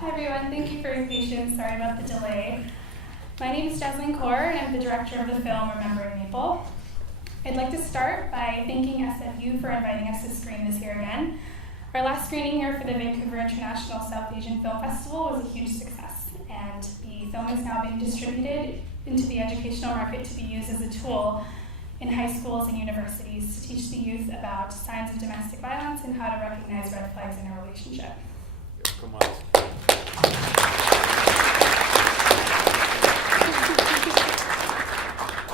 Hi everyone, thank you for your patience. Sorry about the delay. My name is Jasmine Kaur, and I'm the director of the film Remembering Maple. I'd like to start by thanking SFU for inviting us to screen this here again. Our last screening here for the Vancouver International South Asian Film Festival was a huge success, and the film is now being distributed into the educational market to be used as a tool in high schools and universities to teach the youth about signs of domestic violence and how to recognize red flags in a relationship. Come on.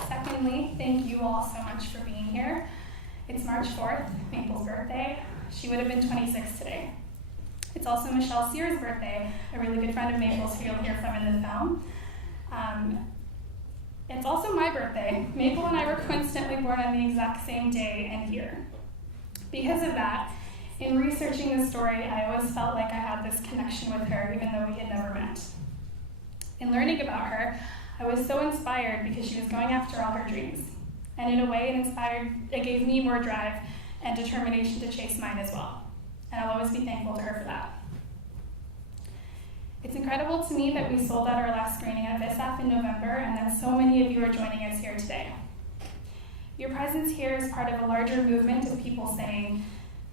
Secondly, thank you all so much for being here. It's March 4th, Maple's birthday. She would have been 26 today. It's also Michelle Sears' birthday, a really good friend of Maple's who you'll hear from in the film. It's also my birthday. Maple and I were coincidentally born on the exact same day and year. Because of that, in researching the story, I always felt like I had this connection with her, even though we had never met. In learning about her, I was so inspired because she was going after all her dreams. And in a way, it gave me more drive and determination to chase mine as well. And I'll always be thankful to her for that. It's incredible to me that we sold out our last screening at VISAF in November and that so many of you are joining us here today. Your presence here is part of a larger movement of people saying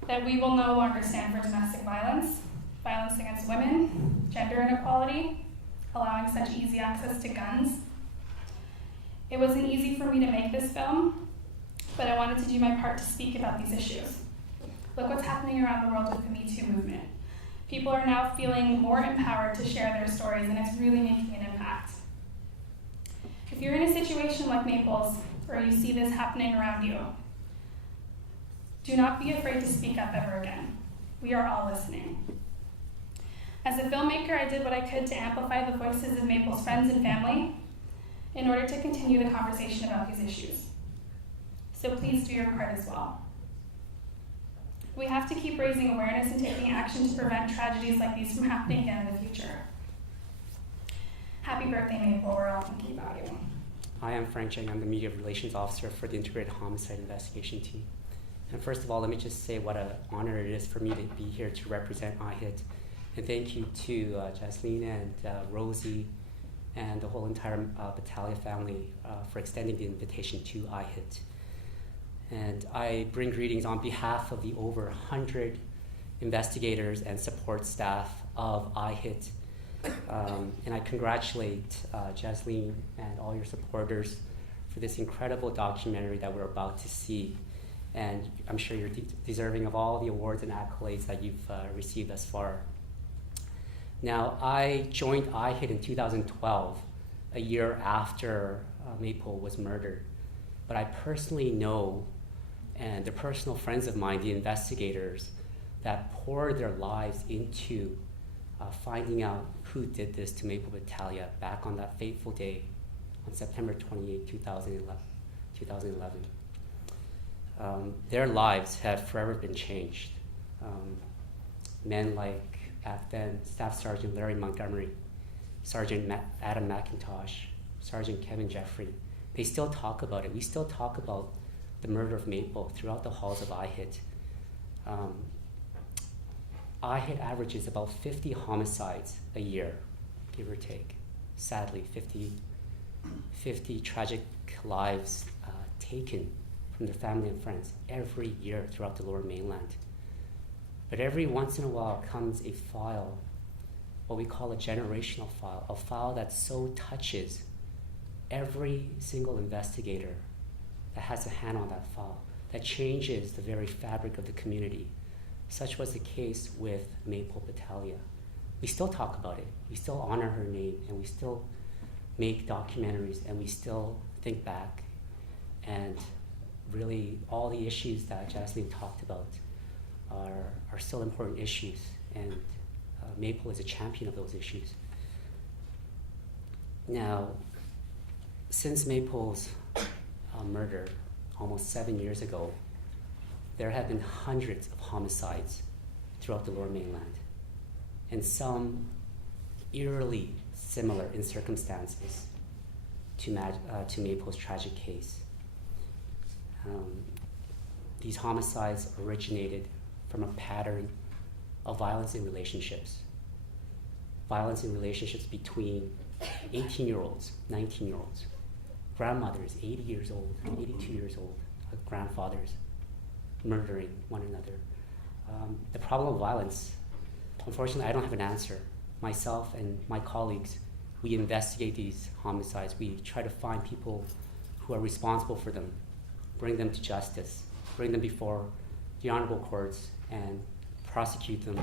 that we will no longer stand for domestic violence, violence against women, gender inequality, allowing such easy access to guns. It wasn't easy for me to make this film, but I wanted to do my part to speak about these issues. Look what's happening around the world with the Me Too movement. People are now feeling more empowered to share their stories, and it's really making an impact. If you're in a situation like Maple's, or you see this happening around you, do not be afraid to speak up ever again. We are all listening. As a filmmaker, I did what I could to amplify the voices of Maple's friends and family in order to continue the conversation about these issues. So please do your part as well. We have to keep raising awareness and taking action to prevent tragedies like these from happening again in the future. Happy birthday, Maple. We're all thinking about you. Hi, I'm Frank Cheng. I'm the Media Relations Officer for the Integrated Homicide Investigation Team. And first of all, let me just say what an honor it is for me to be here to represent IHIT. And thank you to Jasmine and Rosie and the whole entire Batalia family for extending the invitation to IHIT. And I bring greetings on behalf of the over 100 investigators and support staff of IHIT. And I congratulate Jasmine and all your supporters for this incredible documentary that we're about to see. And I'm sure you're deserving of all the awards and accolades that you've received thus far. Now, I joined IHIT in 2012, a year after Maple was murdered. But I personally know, and the personal friends of mine, the investigators, that poured their lives into finding out who did this to Maple Batalia back on that fateful day on September 28, 2011. Their lives have forever been changed. Men like back then Staff Sergeant Larry Montgomery, Sergeant Adam McIntosh, Sergeant Kevin Jeffrey, they still talk about it. We still talk about the murder of Maple throughout the halls of IHIT. IHIT averages about 50 homicides a year, give or take. Sadly, 50 tragic lives taken from their family and friends every year throughout the Lower Mainland. But every once in a while comes a file, what we call a generational file, a file that so touches every single investigator that has a hand on that file, that changes the very fabric of the community. Such was the case with Maple Batalia. We still talk about it, we still honor her name, and we still make documentaries, and we still think back. And really, all the issues that Jasmine talked about are still important issues, and Maple is a champion of those issues. Now, since Maple's murder almost 7 years ago, there have been hundreds of homicides throughout the Lower Mainland, and some eerily similar in circumstances to Maple's tragic case. These homicides originated from a pattern of violence in relationships. violence in relationships between 18-year-olds, 19-year-olds, grandmothers, 80 years old, 82 years old, grandfathers murdering one another. The problem of violence, unfortunately, I don't have an answer. Myself and my colleagues, we investigate these homicides. We try to find people who are responsible for them, bring them to justice, bring them before the honorable courts and prosecute them,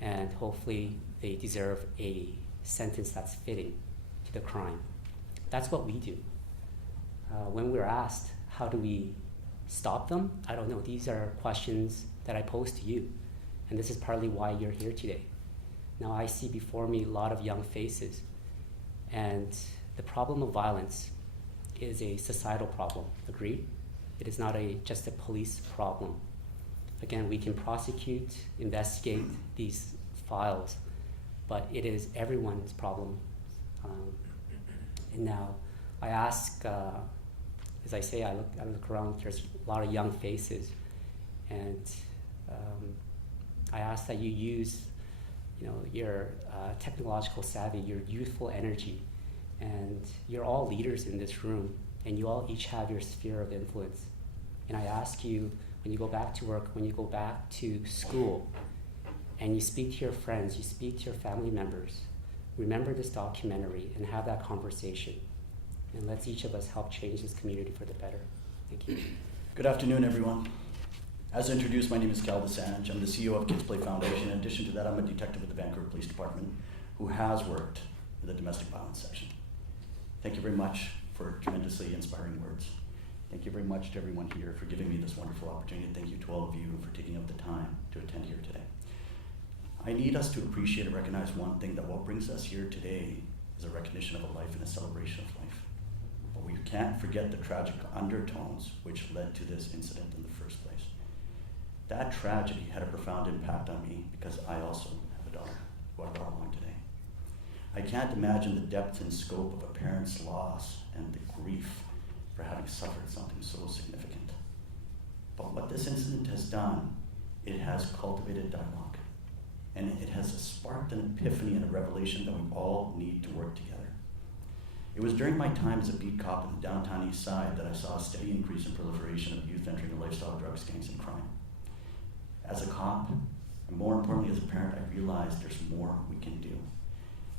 and hopefully they deserve a sentence that's fitting to the crime. That's what we do. When we're asked, how do we stop them? I don't know. These are questions that I pose to you, and this is partly why you're here today. Now I see before me a lot of young faces, and the problem of violence is a societal problem, agree? It is not just a police problem. Again, we can prosecute, investigate these files, but it is everyone's problem. And now I ask, as I say, I look around, there's a lot of young faces, and I ask that you use your technological savvy, your youthful energy, and you're all leaders in this room, and you all each have your sphere of influence. And I ask you, when you go back to work, when you go back to school, and you speak to your friends, you speak to your family members, remember this documentary and have that conversation. And let's each of us help change this community for the better. Thank you. Good afternoon, everyone. As introduced, my name is Cal DeSange. I'm the CEO of Kids Play Foundation. In addition to that, I'm a detective with the Vancouver Police Department who has worked in the domestic violence section. Thank you very much for tremendously inspiring words. Thank you very much to everyone here for giving me this wonderful opportunity. Thank you to all of you for taking up the time to attend here today. I need us to appreciate and recognize one thing, that what brings us here today is a recognition of a life and a celebration of life. But we can't forget the tragic undertones which led to this incident in the first place. That tragedy had a profound impact on me because I also have a daughter who I brought along today. I can't imagine the depth and scope of a parent's loss and the grief for having suffered something so significant. But what this incident has done, it has cultivated dialogue, and it has sparked an epiphany and a revelation that we all need to work together. It was during my time as a beat cop in the downtown east side that I saw a steady increase in proliferation of youth entering the lifestyle, drugs, gangs, and crime. As a cop, and more importantly as a parent, I realized there's more we can do.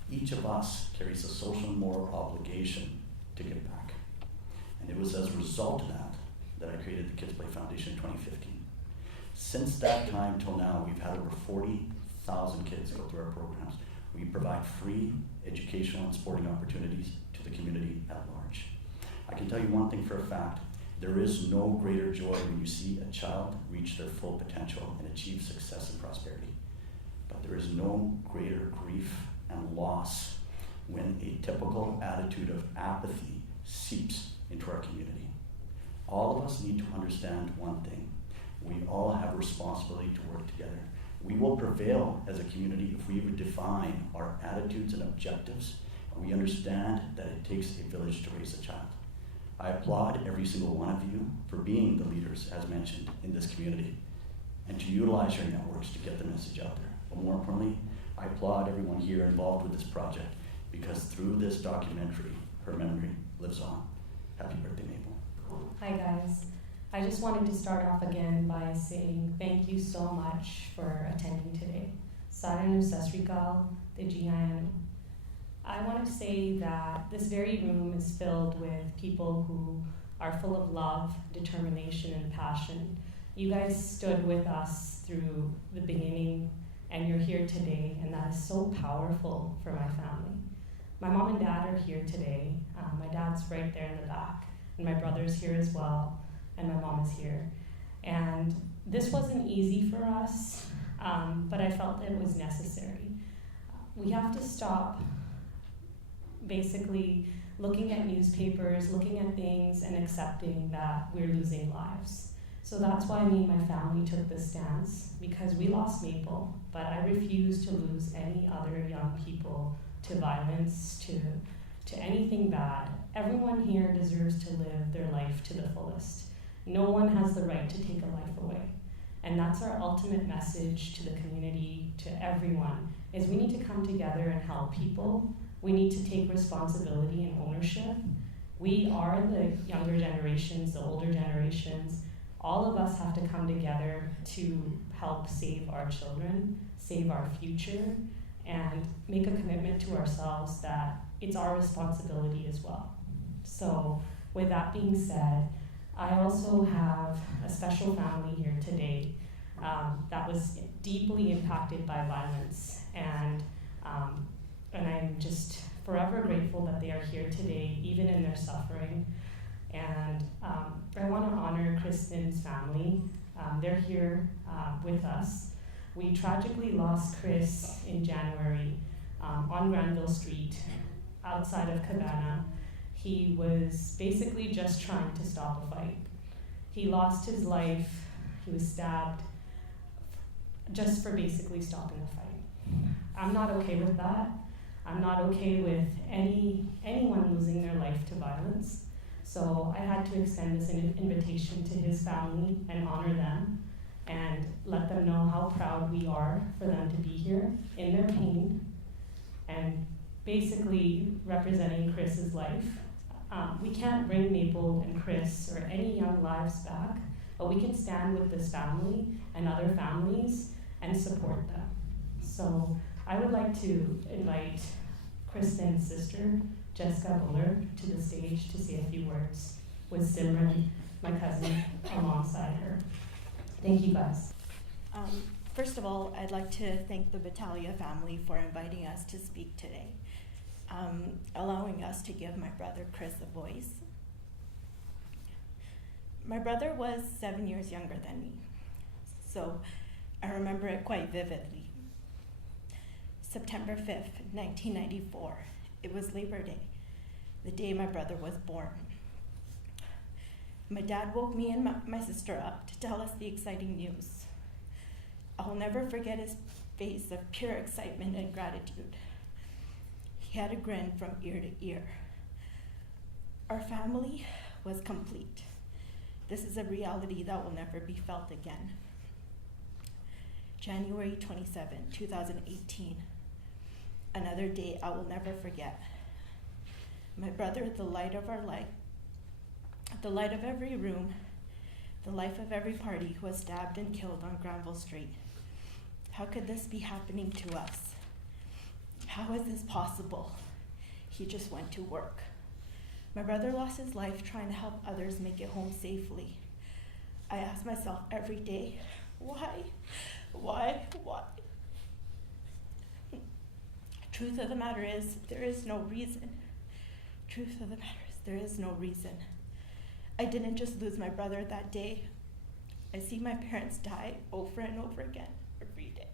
Each of us carries a social and moral obligation to give back. And it was as a result of that I created the Kids Play Foundation in 2015. Since that time till now, we've had over 40,000 kids go through our programs. We provide free educational and sporting opportunities to the community at large. I can tell you one thing for a fact, there is no greater joy when you see a child reach their full potential and achieve success and prosperity. But there is no greater grief and loss when a typical attitude of apathy seeps into our community. All of us need to understand one thing. We all have a responsibility to work together. We will prevail as a community if we would define our attitudes and objectives, and we understand that it takes a village to raise a child. I applaud every single one of you for being the leaders, as mentioned, in this community, and to utilize your networks to get the message out there. But more importantly, I applaud everyone here involved with this project, because through this documentary, her memory lives on. Happy birthday, Mabel. Hi guys. I just wanted to start off again by saying thank you so much for attending today. Saranu Sasrikal, the Jian. I want to say that this very room is filled with people who are full of love, determination, and passion. You guys stood with us through the beginning, and you're here today, and that is so powerful for my family. My mom and dad are here today. My dad's right there in the back, and my brother's here as well, and my mom is here. And this wasn't easy for us, but I felt it was necessary. We have to stop basically looking at newspapers, looking at things, and accepting that we're losing lives. So that's why me and my family took this stance, because we lost Maple, but I refuse to lose any other young people to violence, to anything bad. Everyone here deserves to live their life to the fullest. No one has the right to take a life away. And that's our ultimate message to the community, to everyone. is we need to come together and help people. We need to take responsibility and ownership. We are the younger generations, the older generations. All of us have to come together to help save our children, save our future, and make a commitment to ourselves that it's our responsibility as well. So with that being said, I also have a special family here today that was deeply impacted by violence, and I'm just forever grateful that they are here today, even in their suffering. And I want to honor Kristen's family. They're here with us. We tragically lost Chris in January on Granville Street, outside of Cabana. He was basically just trying to stop a fight. He lost his life. He was stabbed just for basically stopping a fight. I'm not okay with that. I'm not okay with anyone losing their life to violence. So I had to extend this invitation to his family and honor them and let them know how proud we are for them to be here in their pain and basically representing Chris's life. We can't bring Maple and Chris or any young lives back, but we can stand with this family and other families and support them. So I would like to invite Kristen's sister, Jessica Bullard, to the stage to say a few words with Simran, my cousin, alongside her. Thank you, guys. First of all, I'd like to thank the Batalia family for inviting us to speak today, allowing us to give my brother Chris a voice. My brother was 7 years younger than me, so I remember it quite vividly. September 5th, 1994. It was Labor Day, the day my brother was born. My dad woke me and my sister up to tell us the exciting news. I'll never forget his face of pure excitement and gratitude. He had a grin from ear to ear. Our family was complete. This is a reality that will never be felt again. January 27, 2018. Another day I will never forget. My brother, the light of our life, the light of every room, the life of every party, who was stabbed and killed on Granville Street. How could this be happening to us? How is this possible? He just went to work. My brother lost his life trying to help others make it home safely. I ask myself every day, why? Truth of the matter is, there is no reason. Truth of the matter is, there is no reason. I didn't just lose my brother that day. I see my parents die over and over again, every day.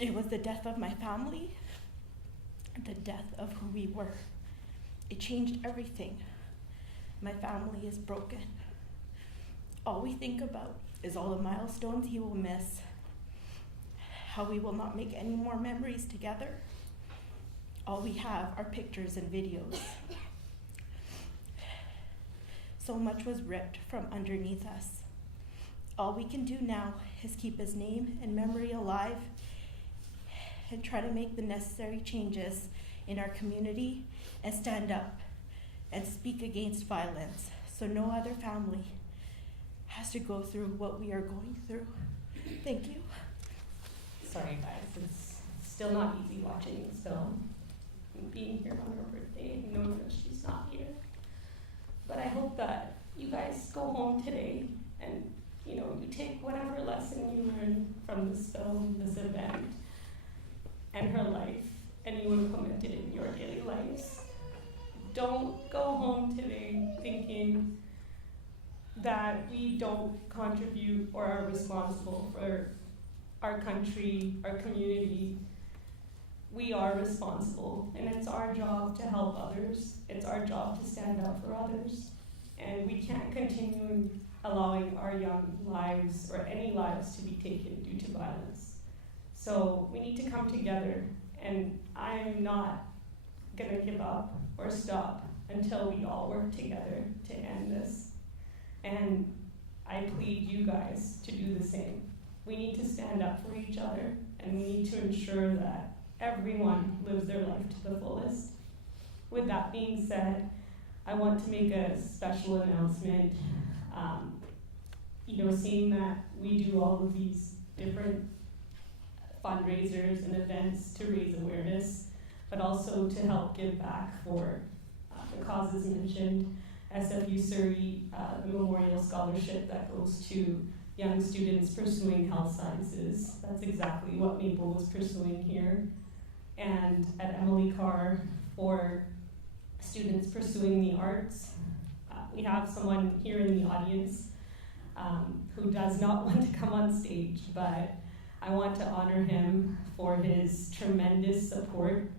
It was the death of my family, the death of who we were. It changed everything. My family is broken. All we think about is all the milestones he will miss, how we will not make any more memories together. All we have are pictures and videos. So much was ripped from underneath us. All we can do now is keep his name and memory alive and try to make the necessary changes in our community and stand up and speak against violence so no other family has to go through what we are going through. Thank you. Sorry, guys, it's still not easy watching this film and being here on her birthday and knowing that she's not here. But I hope that you guys go home today and you take whatever lesson you learn from this film, this event, and her life, and you implement it in your daily lives. Don't go home today thinking that we don't contribute or are responsible for our country, our community. We are responsible, and it's our job to help others. It's our job to stand up for others. And we can't continue allowing our young lives or any lives to be taken due to violence. So we need to come together, and I'm not gonna give up or stop until we all work together to end this. And I plead you guys to do the same. We need to stand up for each other. and we need to ensure that everyone lives their life to the fullest. With that being said, I want to make a special announcement. Seeing that we do all of these different fundraisers and events to raise awareness, but also to help give back for the causes mentioned. SFU Surrey, the Memorial Scholarship that goes to young students pursuing health sciences. That's exactly what Maple was pursuing here. And at Emily Carr for students pursuing the arts. We have someone here in the audience who does not want to come on stage, but I want to honor him for his tremendous support.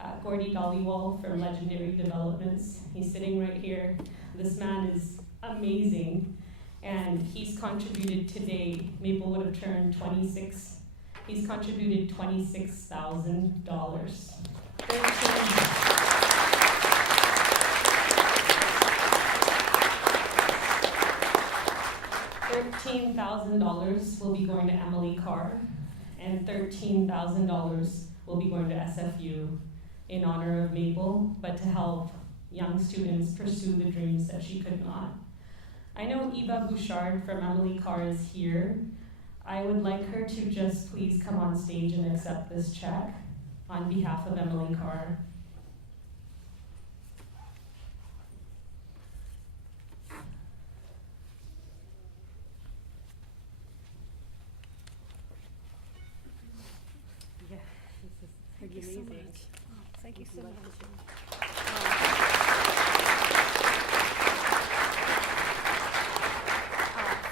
Dhaliwal from Legendary Developments. He's sitting right here. This man is amazing, and he's contributed today. Maple would have turned 26. He's contributed $26,000. $13,000 will be going to Emily Carr, and $13,000 will be going to SFU in honor of Maple, but to help young students pursue the dreams that she could not. I know Eva Bouchard from Emily Carr is here. I would like her to just please come on stage and accept this check on behalf of Emily Carr. Yeah, this is pretty amazing. Thank you so much.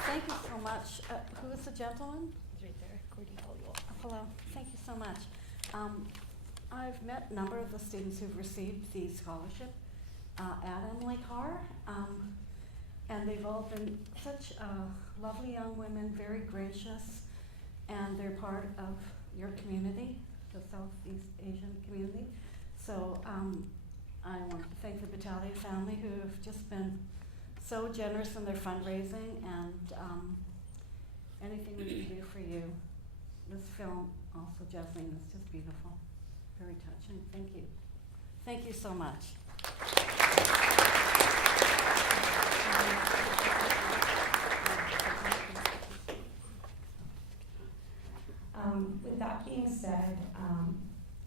Thank you so much. Who is the gentleman? It's right there, Dhaliwal. Hello. Thank you so much. I've met a number of the students who've received the scholarship at Emily Carr, and they've all been such lovely young women, very gracious, and they're part of your community, the Southeast Asian community. So I want to thank the Batalia family who have just been so generous in their fundraising, and anything we can do for you. This film also, Jasmine, is just beautiful, very touching. Thank you. Thank you so much. With that being said,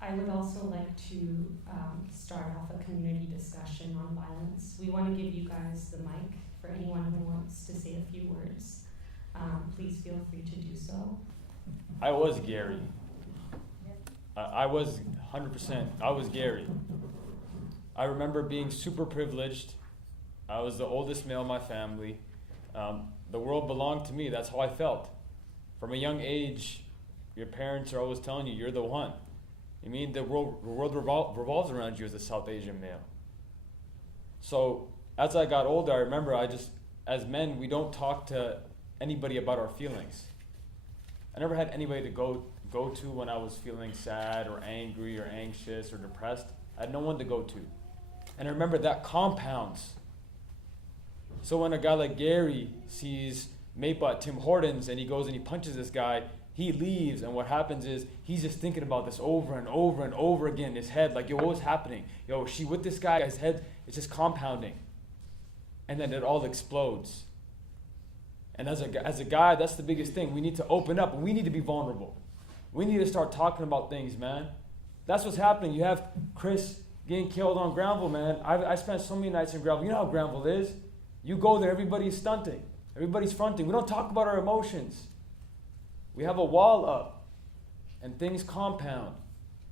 I would also like to start off a community discussion on violence. We want to give you guys the mic for anyone who wants to say a few words. Please feel free to do so. I was Gary. I was 100%, I was Gary. I remember being super privileged. I was the oldest male in my family. The world belonged to me, that's how I felt. From a young age, your parents are always telling you, you're the one. You mean the world revolves around you as a South Asian male. So as I got older, I remember as men, we don't talk to anybody about our feelings. I never had anybody to go to when I was feeling sad or angry or anxious or depressed. I had no one to go to. And I remember that compounds. So when a guy like Gary sees Maple at Tim Hortons and he goes and he punches this guy, he leaves, and what happens is he's just thinking about this over and over and over again in his head, like, yo, what's happening? Yo, is she with this guy? His head is just compounding. And then it all explodes. And as a guy, that's the biggest thing. We need to open up, and we need to be vulnerable. We need to start talking about things, man. That's what's happening. You have Chris getting killed on Granville, man. I spent so many nights in Granville. You know how Granville is. You go there, everybody's stunting. Everybody's fronting. We don't talk about our emotions. We have a wall up, and things compound.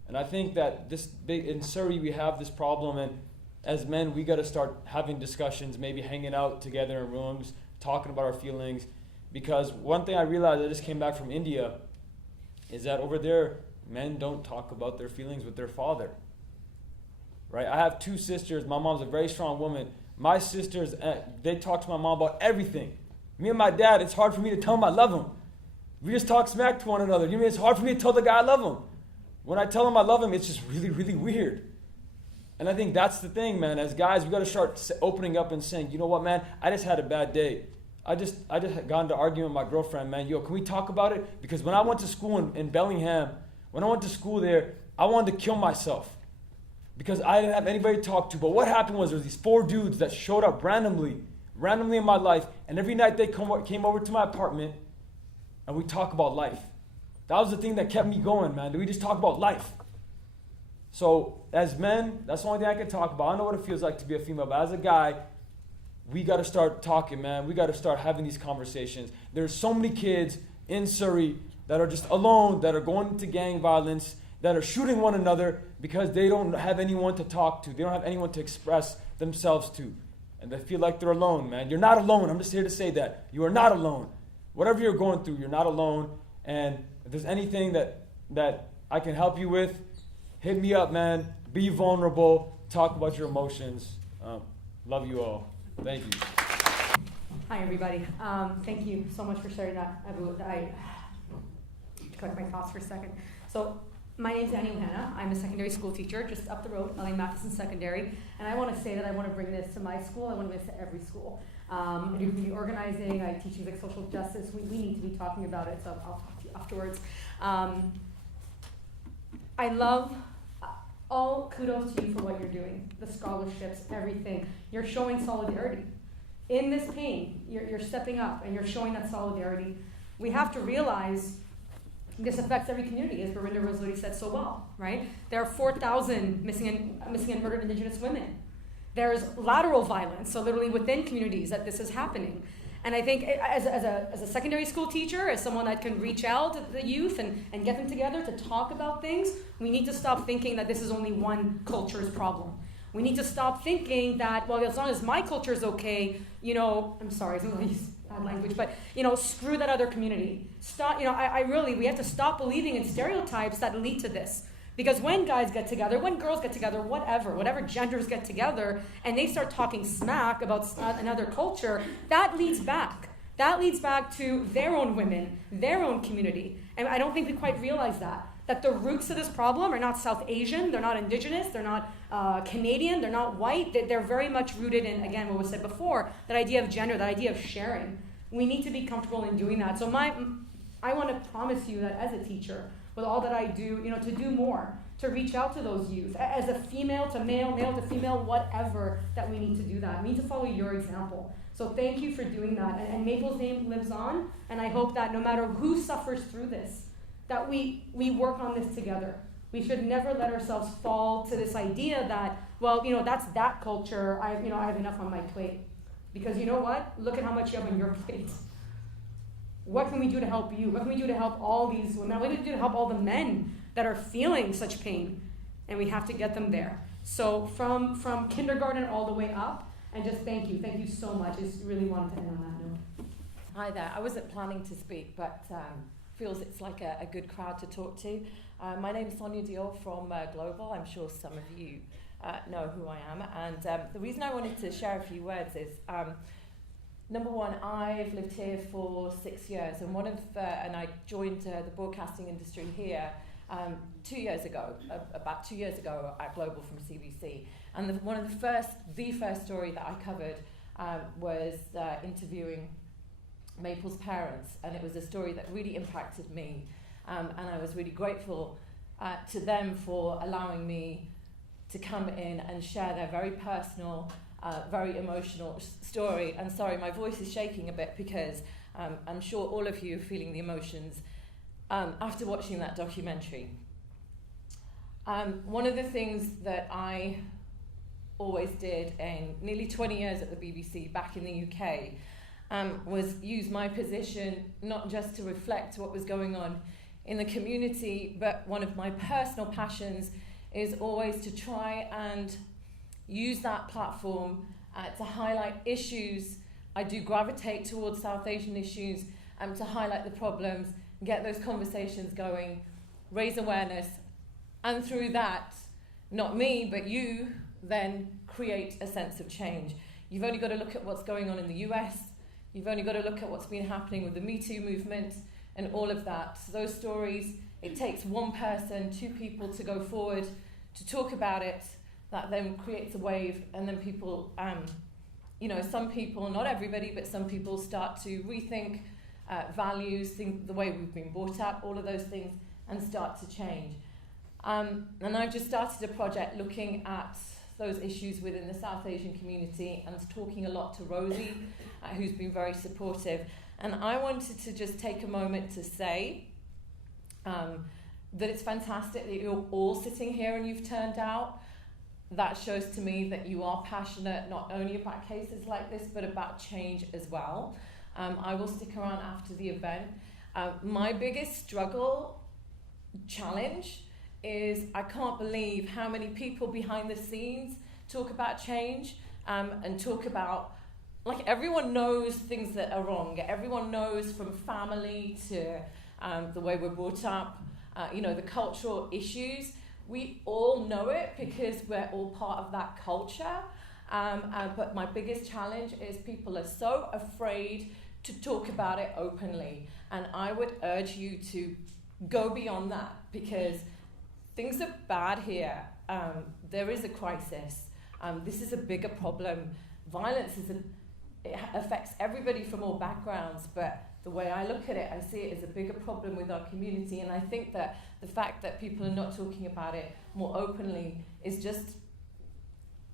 And I think that in Surrey we have this problem, and as men we got to start having discussions, maybe hanging out together in rooms, talking about our feelings. Because one thing I realized, I just came back from India, is that over there, men don't talk about their feelings with their father. Right? I have two sisters. My mom's a very strong woman. My sisters, they talk to my mom about everything. Me and my dad, it's hard for me to tell him I love him. We just talk smack to one another. You mean it's hard for me to tell the guy I love him? When I tell him I love him, it's just really, really weird. And I think that's the thing, man. As guys, we got to start opening up and saying, you know what, man? I just had a bad day. I just had gotten to arguing with my girlfriend, man. Yo, can we talk about it? Because when I went to school in Bellingham, when I went to school there, I wanted to kill myself because I didn't have anybody to talk to. But what happened was there was these 4 dudes that showed up randomly in my life, and every night they came over to my apartment, and we talk about life. That was the thing that kept me going, man. We just talk about life. So as men, that's the only thing I can talk about. I know what it feels like to be a female, but as a guy, we got to start talking, man. We got to start having these conversations. There's so many kids in Surrey that are just alone, that are going into gang violence, that are shooting one another because they don't have anyone to talk to. They don't have anyone to express themselves to. And they feel like they're alone, man. You're not alone. I'm just here to say that. You are not alone. Whatever you're going through, you're not alone. And if there's anything that I can help you with, hit me up, man. Be vulnerable. Talk about your emotions. Love you all. Thank you. Hi, everybody. Thank you so much for sharing that. I collect my thoughts for a second. So, my name's Annie Johanna. I'm a secondary school teacher just up the road, L.A. Matheson Secondary. And I want to say that I want to bring this to my school. I want to bring this to every school. I do community organizing. I teach things like social justice. We need to be talking about it, so I'll talk to you afterwards. I love all kudos to you for what you're doing, the scholarships, everything. You're showing solidarity. In this pain, you're stepping up and you're showing that solidarity. We have to realize this affects every community, as Barinder Rasode said so well, right? There are 4,000 missing and murdered Indigenous women. There's lateral violence, so literally within communities that this is happening. And I think as a secondary school teacher, as someone that can reach out to the youth and get them together to talk about things, we need to stop thinking that this is only one culture's problem. We need to stop thinking that, well, as long as my culture is okay, I'm sorry, I'm going to use bad language, but, screw that other community. Stop, we have to stop believing in stereotypes that lead to this. Because when guys get together, when girls get together, whatever genders get together, and they start talking smack about another culture, that leads back. That leads back to their own women, their own community. And I don't think we quite realize that the roots of this problem are not South Asian, they're not Indigenous, they're not Canadian, they're not white. They're very much rooted in, again, what was said before, that idea of gender, that idea of sharing. We need to be comfortable in doing that. So I want to promise you that as a teacher, with all that I do, to do more, to reach out to those youth, as a female to male, male to female, whatever, that we need to do that. We need to follow your example. So thank you for doing that. And Maple's name lives on, and I hope that no matter who suffers through this, that we work on this together. We should never let ourselves fall to this idea that, that's that culture, I have enough on my plate. Because you know what? Look at how much you have on your plate. What can we do to help you? What can we do to help all these women? What can we do to help all the men that are feeling such pain? And we have to get them there. So from kindergarten all the way up, and just thank you so much. I just really wanted to end on that note. Hi there. I wasn't planning to speak, but feels it's like a good crowd to talk to. My name is Sonia Dior from Global. I'm sure some of you know who I am. And the reason I wanted to share a few words is, number one, I've lived here for 6 years, and I joined the broadcasting industry here 2 years ago, about 2 years ago at Global from CBC. And the first story that I covered was interviewing Maple's parents, and it was a story that really impacted me, and I was really grateful to them for allowing me to come in and share their very personal, very emotional story. And sorry, my voice is shaking a bit because I'm sure all of you are feeling the emotions after watching that documentary. One of the things that I always did in nearly 20 years at the BBC back in the UK was use my position not just to reflect what was going on in the community, but one of my personal passions is always to try and use that platform to highlight issues. I do gravitate towards South Asian issues to highlight the problems, get those conversations going, raise awareness, and through that, not me, but you, then create a sense of change. You've only got to look at what's going on in the US, you've only got to look at what's been happening with the Me Too movement and all of that. So those stories, it takes one person, two people to go forward, to talk about it, that then creates a wave, and then people some people, not everybody, but some people start to rethink values, think the way we've been brought up, all of those things, and start to change. And I've just started a project looking at those issues within the South Asian community, and I was talking a lot to Rosie, who's been very supportive. And I wanted to just take a moment to say that it's fantastic that you're all sitting here and you've turned out. That shows to me that you are passionate not only about cases like this, but about change as well. I will stick around after the event. My biggest struggle, challenge, is I can't believe how many people behind the scenes talk about change and talk about, like, everyone knows things that are wrong. Everyone knows, from family to the way we're brought up, the cultural issues. We all know it because we're all part of that culture. But my biggest challenge is people are so afraid to talk about it openly. And I would urge you to go beyond that, because things are bad here. There is a crisis. This is a bigger problem. Violence it affects everybody from all backgrounds, but the way I look at it, I see it as a bigger problem with our community. And I think that the fact that people are not talking about it more openly is just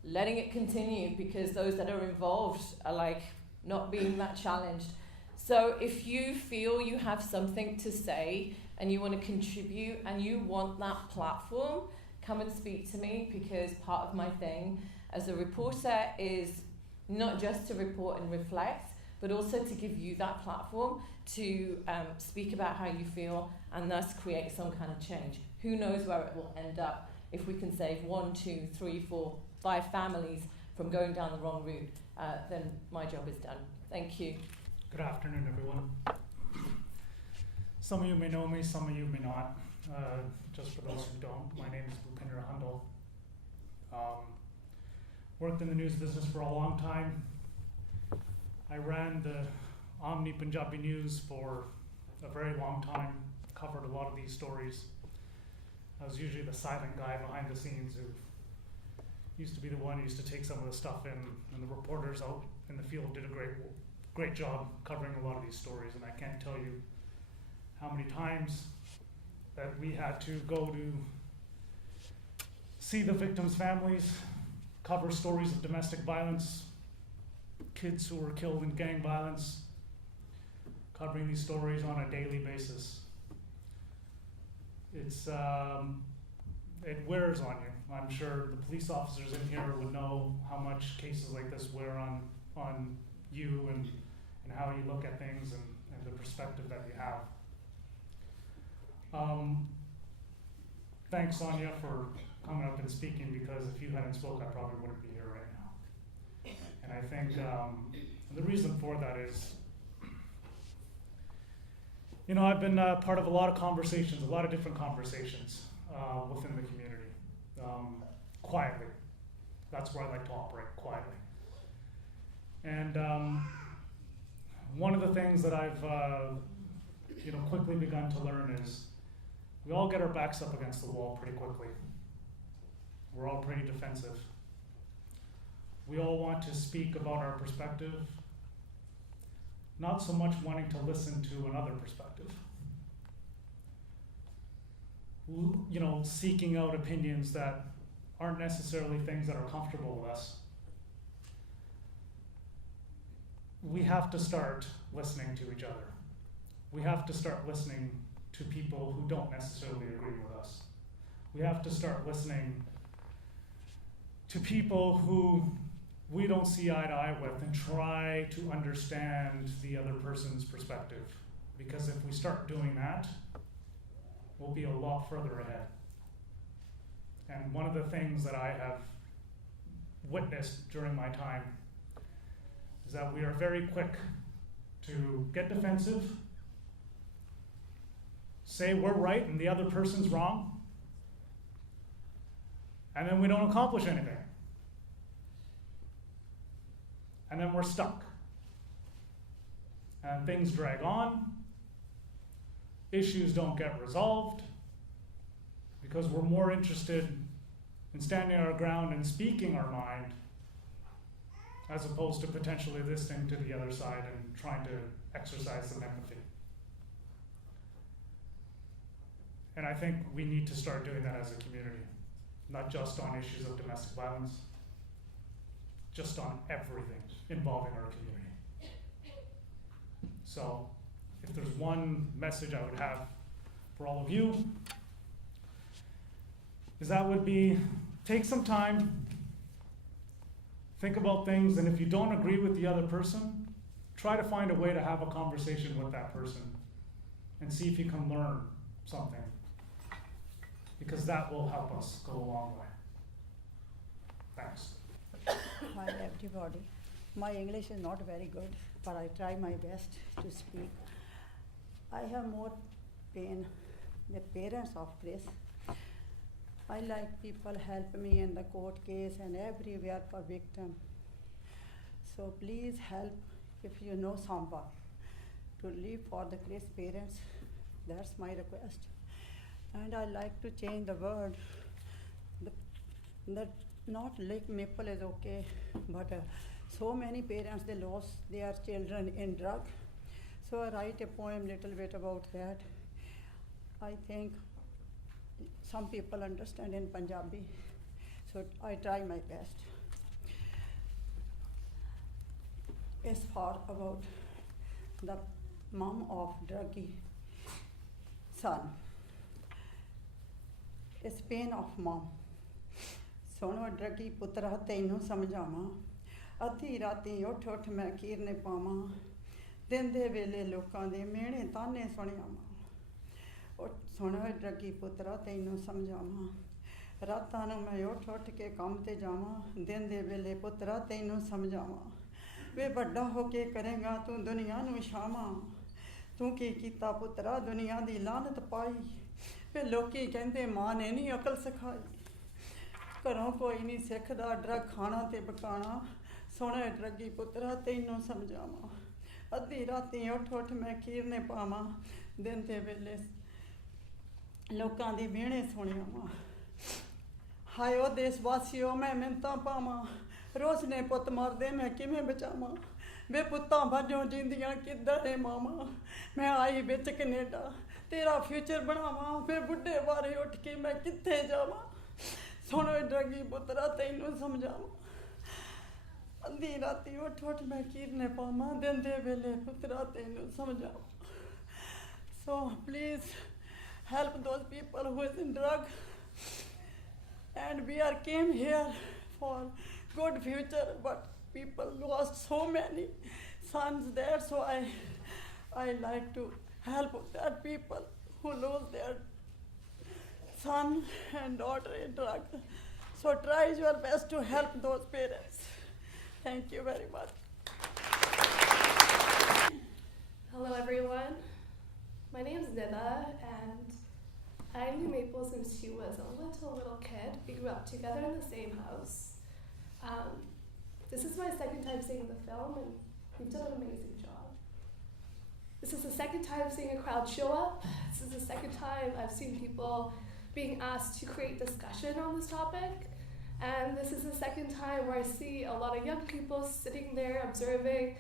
letting it continue, because those that are involved are like not being that challenged. So if you feel you have something to say and you want to contribute and you want that platform, come and speak to me, because part of my thing as a reporter is not just to report and reflect, but also to give you that platform to speak about how you feel and thus create some kind of change. Who knows where it will end up? If we can save 1, 2, 3, 4, 5 families from going down the wrong route, then my job is done. Thank you. Good afternoon, everyone. Some of you may know me, some of you may not. Just for those who don't, my name is Bhupinder Handal. Worked in the news business for a long time. I ran the Omni Punjabi News for a very long time, covered a lot of these stories. I was usually the silent guy behind the scenes who used to be the one who used to take some of the stuff in, and the reporters out in the field did a great job covering a lot of these stories. And I can't tell you how many times that we had to go to see the victims' families, cover stories of domestic violence, kids who were killed in gang violence, covering these stories on a daily basis. It wears on you. I'm sure the police officers in here would know how much cases like this wear on you and how you look at things and the perspective that you have. Thanks, Sonia, for coming up and speaking, because if you hadn't spoke, I probably wouldn't be here right now. And I think the reason for that is, I've been part of a lot of conversations, a lot of different conversations within the community, quietly. That's where I like to operate, quietly. And one of the things that I've quickly begun to learn is we all get our backs up against the wall pretty quickly. We're all pretty defensive. We all want to speak about our perspective, not so much wanting to listen to another perspective. Seeking out opinions that aren't necessarily things that are comfortable with us. We have to start listening to each other. We have to start listening to people who don't necessarily agree with us. We have to start listening to people who we don't see eye to eye with, and try to understand the other person's perspective. Because if we start doing that, we'll be a lot further ahead. And one of the things that I have witnessed during my time is that we are very quick to get defensive, say we're right and the other person's wrong, and then we don't accomplish anything. And then we're stuck. And things drag on. Issues don't get resolved because we're more interested in standing our ground and speaking our mind as opposed to potentially listening to the other side and trying to exercise some empathy. And I think we need to start doing that as a community, not just on issues of domestic violence, just on everything involving our community. So, if there's one message I would have for all of you, is that would be, take some time, think about things, and if you don't agree with the other person, try to find a way to have a conversation with that person and see if you can learn something, because that will help us go a long way. Thanks. Hi everybody. My English is not very good, but I try my best to speak. I have more pain the parents of Chris. I like people help me in the court case and everywhere for victim. So please help if you know someone to leave for the Chris parents. That's my request. And I like to change the word. The not lick nipple is okay, but so many parents, they lost their children in drug. So I write a poem little bit about that. I think some people understand in Punjabi, so I try my best. It's for about the mom of druggy son. It's pain of mom. ਸੁਣੋ ਡਰਗੀ ਪੁੱਤਰਾ ਤੈਨੂੰ ਸਮਝਾਵਾਂ ਅੱਧੀ ਰਾਤੀ ਉੱਠ ਉੱਠ ਮੈਂ ਕੀਰਨੇ ਪਾਵਾਂ ਦਿਨ ਦੇ ਵੇਲੇ ਲੋਕਾਂ ਦੇ ਮਿਹਣੇ ਤਾਨੇ ਸੁਣਿਆਵਾਂ ਸੁਣੋ ਡਰਗੀ ਪੁੱਤਰਾ ਤੈਨੂੰ ਸਮਝਾਵਾਂ ਰਾਤਾਂ ਨੂੰ ਮੈਂ ਉੱਠ ਉੱਠ ਕੇ ਕੰਮ ਤੇ ਜਾਵਾਂ ਦਿਨ ਦੇ ਵੇਲੇ ਪੁੱਤਰਾ ਤੈਨੂੰ ਸਮਝਾਵਾਂ ਵੇ ਵੱਡਾ ਹੋ ਕੇ ਕਰੇਗਾ ਤੂੰ ਦੁਨੀਆ ਨੂੰ ਛਾਵਾਂ ਤੂੰ ਕੀ ਕੀਤਾ ਪੁੱਤਰਾ ਦੁਨੀਆ ਦੀ ਲਾਹਨਤ ਪਾਈ ਵੇ ਲੋਕੀ ਕਹਿੰਦੇ ਮਾਂ ਨੇ ਨਹੀਂ ਅਕਲ ਸਿਖਾਈ ਘਰੋਂ ਕੋਈ ਨਹੀਂ ਸਿੱਖਦਾ ਡਰਗ ਖਾਣਾ ਤੇ ਬਕਾਣਾ ਸੋਹਣਾ ਡਰਗੀ ਪੁੱਤਰਾ ਤੈਨੂੰ ਸਮਝਾਵਾਂ ਅੱਧੀ ਰਾਤੀ ਉੱਠ ਉੱਠ ਮੈਂ ਕੀਰਨੇ ਪਾਵਾਂ ਦਿਨ ਦੇ ਵੇਲੇ ਲੋਕਾਂ ਦੀ ਮਿਹਣੇ ਸੁਣਿਆਵਾਂ ਹਾਏ ਉਹ ਦੇਸ਼ ਵਾਸੀਓ ਮੈਂ ਮਿੰਨਤਾਂ ਪਾਵਾਂ ਰੋਜ਼ ਨੇ ਪੁੱਤ ਮਰਦੇ ਮੈਂ ਕਿਵੇਂ ਬਚਾਵਾਂ ਵੇ ਪੁੱਤਾਂ ਬਾਝੋਂ ਜਿੰਦੀਆਂ ਕਿੱਧਰ ਏ ਮਾਵਾਂ ਮੈਂ ਆਈ ਵਿੱਚ ਕੈਨੇਡਾ ਤੇਰਾ ਫਿਊਚਰ ਬਣਾਵਾਂ ਵੇ ਬੁੱਢੇ ਬਾਰੇ ਉੱਠ ਕੇ ਮੈਂ ਕਿੱਥੇ ਜਾਵਾਂ ਸੁਣੋ ਡਰਗੀ ਪੁੱਤਰਾ ਤੈਨੂੰ ਸਮਝਾਵਾਂ ਅੱਧੀ ਰਾਤੀ ਉੱਠ ਉੱਠ ਮੈਂ ਕੀਰਨੇ ਪਾਵਾਂ ਦਿਨ ਦੇ ਵੇਲੇ ਪੁੱਤਰਾ ਤੈਨੂੰ ਸਮਝਾਵਾਂ so please help those people who is in drug, and we are came here for good future, but people lost so many sons there, so I like to help that people who lose their son and daughter in drug. So try your best to help those parents. Thank you very much. Hello everyone, my name is Nida and I knew Maple since she was a little kid. We grew up together in the same house. This is my second time seeing the film and you've done an amazing job. This is the second time seeing a crowd show up. This is the second time I've seen people being asked to create discussion on this topic. And this is the second time where I see a lot of young people sitting there observing,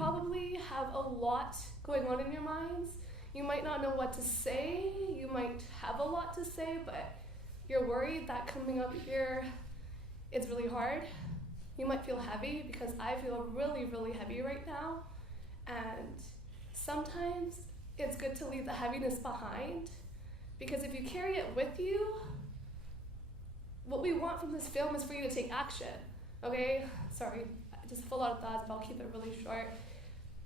probably have a lot going on in your minds. You might not know what to say, you might have a lot to say, but you're worried that coming up here is really hard. You might feel heavy, because I feel really heavy right now. And sometimes it's good to leave the heaviness behind, because if you carry it with you, what we want from this film is for you to take action, okay? Sorry, just a full lot of thoughts, but I'll keep it really short.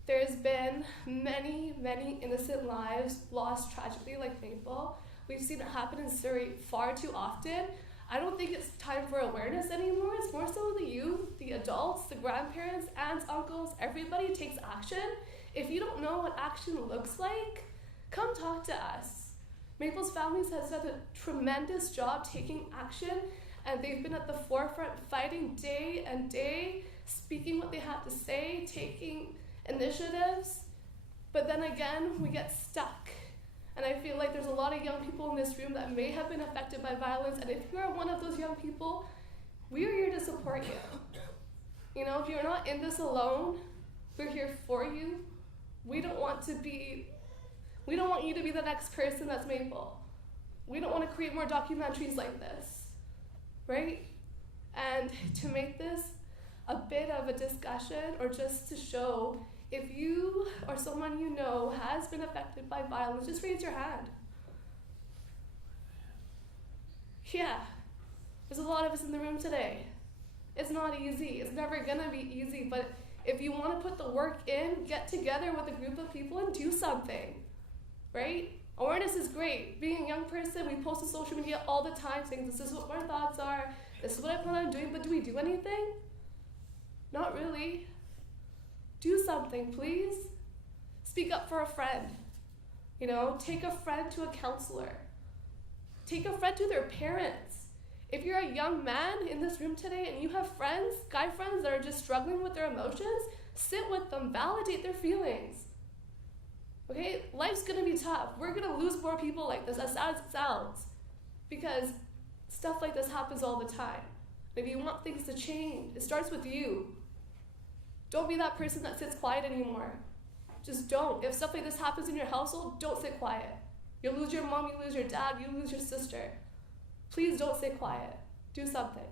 There's been many innocent lives lost tragically like Maple. We've seen it happen in Surrey far too often. I don't think it's time for awareness anymore. It's more so the youth, the adults, the grandparents, aunts, uncles, everybody takes action. If you don't know what action looks like, come talk to us. Maple's families has done a tremendous job taking action, and they've been at the forefront fighting day and day, speaking what they have to say, taking initiatives, but then again we get stuck. And I feel like there's a lot of young people in this room that may have been affected by violence, and if you're one of those young people, we are here to support you. You know, if you're not in this alone, we're here for you. We don't want you to be the next person that's Maple. We don't want to create more documentaries like this, right? And to make this a bit of a discussion, or just to show if you or someone you know has been affected by violence, just raise your hand. Yeah, there's a lot of us in the room today. It's not easy. It's never gonna be easy, but if you want to put the work in, get together with a group of people and do something, right? Awareness is great. Being a young person, we post on social media all the time saying this is what my thoughts are, this is what I plan on doing, but do we do anything? Not really. Do something, please. Speak up for a friend. You know, take a friend to a counselor. Take a friend to their parents. If you're a young man in this room today and you have friends, guy friends that are just struggling with their emotions, sit with them, validate their feelings. Okay, life's gonna be tough. We're gonna lose more people like this, as sad as it sounds, because stuff like this happens all the time. If you want things to change, it starts with you. Don't be that person that sits quiet anymore. Just don't. If stuff like this happens in your household, don't sit quiet. You'll lose your mom, you lose your dad, you lose your sister. Please don't sit quiet. Do something.